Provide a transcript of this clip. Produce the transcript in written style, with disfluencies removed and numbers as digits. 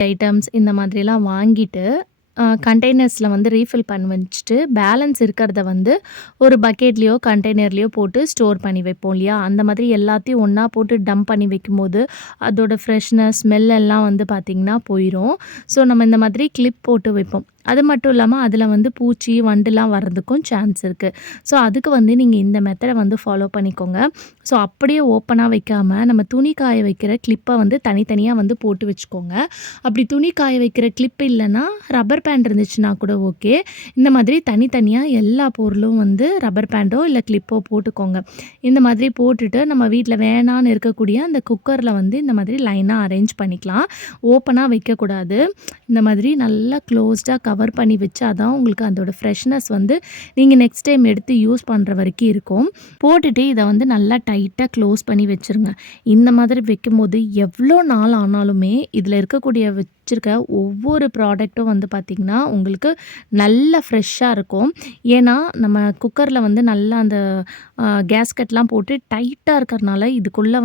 Items இந்த மாதிரிலாம் வாங்கிட்டு, கண்டெய்னர்ஸ்ல வந்து ரீஃபில் பண்ணி வச்சுட்டு, பேலன்ஸ் இருக்கிறத வந்து ஒரு பக்கெட்லயோ, கண்டெய்னர்லயோ போட்டு ஸ்டோர் பண்ணி வைப்போம் இல்லையா? அந்த மாதிரி எல்லாத்தையும் ஒண்ணா போட்டு டம்ப் பண்ணி வைக்கும்போது, அதோட ஃப்ரெஷ்னஸ், ஸ்மெல் எல்லாம் வந்து பார்த்திங்கன்னா போயிரும். ஸோ நம்ம இந்த மாதிரி கிளிப் போட்டு வைப்போம். அது மட்டும் இல்லாம, அதில வந்து பூச்சி, வண்டுலாம் வர்றதுக்கும் சான்ஸ் இருக்கு. ஸோ அதுக்கு வந்து நீங்க இந்த மெத்தட வந்து ஃபாலோ பண்ணிக்கோங்க. ஸோ அப்படியே ஓப்பனா வைக்காம, நம்ம துணி காய வைக்கிற கிளிப்ப வந்து தனித்தனியா வந்து போட்டு வச்சுக்கோங்க. அப்படி துணி காய வைக்கிற கிளிப் இல்லன்னா, ரப்பர் பேண்ட் இருந்துச்சுன்னா கூட ஓகே. இந்த மாதிரி தனித்தனியா எல்லா பொருளும் வந்து ரப்பர் பேண்டோ இல்ல கிளிப்போ போட்டுக்கோங்க. இந்த மாதிரி போட்டுட்டு நம்ம வீட்ல வேணான்னு இருக்கக்கூடிய அந்த குக்கர்ல வந்து இந்த மாதிரி லைனா அரேஞ்ச் பண்ணிக்கலாம். ஓப்பனா வைக்கக்கூடாது. இந்த மாதிரி நல்லா க்ளோஸ்டா கவர் பண்ணி வச்சா தான் உங்களுக்கு அதோட ஃப்ரெஷ்னஸ் வந்து நீங்க நெக்ஸ்ட் டைம் எடுத்து யூஸ் பண்ற வரைக்கும் இருக்கும். போட்டுட்டு இத வந்து நல்லா டைட்டா க்ளோஸ் பண்ணி வச்சுருங்க. இந்த மாதிரி வைக்கும்போது எவ்வளோ நாள் ஆனாலுமே இதில இருக்கக்கூடிய வச்சிருக்க ஒவ்வொரு ப்ராடக்ட்டும் வந்து பார்த்திங்கன்னா, உங்களுக்கு நல்ல ஃப்ரெஷ்ஷா இருக்கும். ஏன்னா, நம்ம குக்கர்ல வந்து நல்லா அந்த கேஸ்கட்லாம் போட்டு டைட்டா இருக்கிறனால இதுக்குள்ள